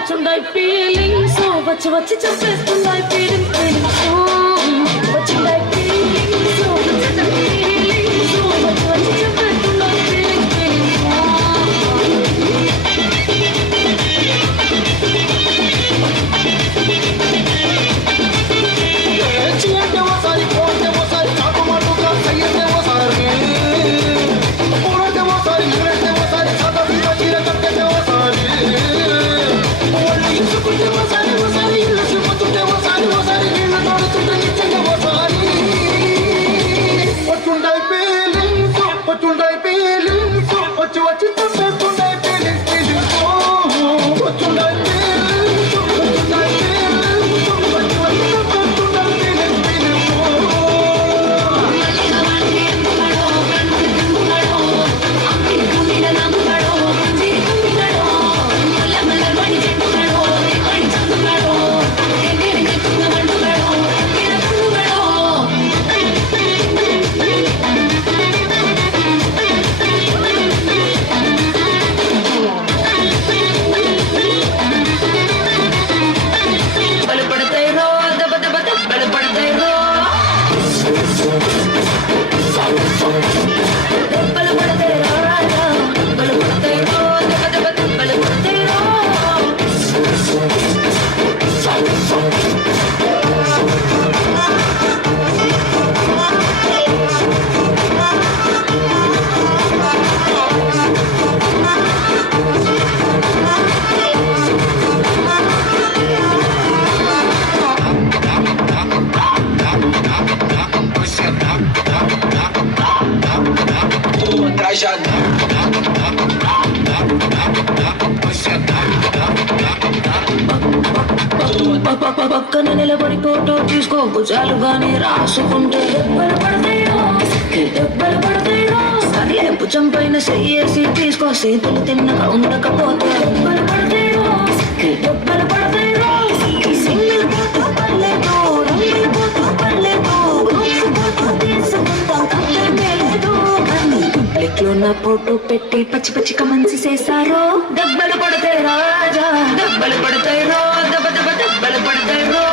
వచ్చుండాయి feelings వచ్చి వచ్చి చెప్పేస్తుండాయి feelings వచ్చుండాయి feelings feelings వచ్చి వచ్చి చెప్పేస్తుండాయి పక్కన నిలబడి ఫోటో తీసుకో భుజాలుగానే రాసుకుంటే దెబ్బలు పడతాయిరో సర్లే భుజం పైన చెయ్యేసి తీసుకో చేతులు తిన్నగా ఉండకపోతే దెబ్బలు పడతాయిరో సింగిల్ పోతూ పర్లేదు రంగులు పోతూ పర్లేదు తీసుకుంటాం లేదు పబ్లిక్లో నా ఫోటో పెట్టి పచ్చి పచ్చిగా మంచి చేశారో దెబ్బలు పడతాయి రాజా దెబ్బలు పడతాయిరో దెబ్బలు పడతాయిరో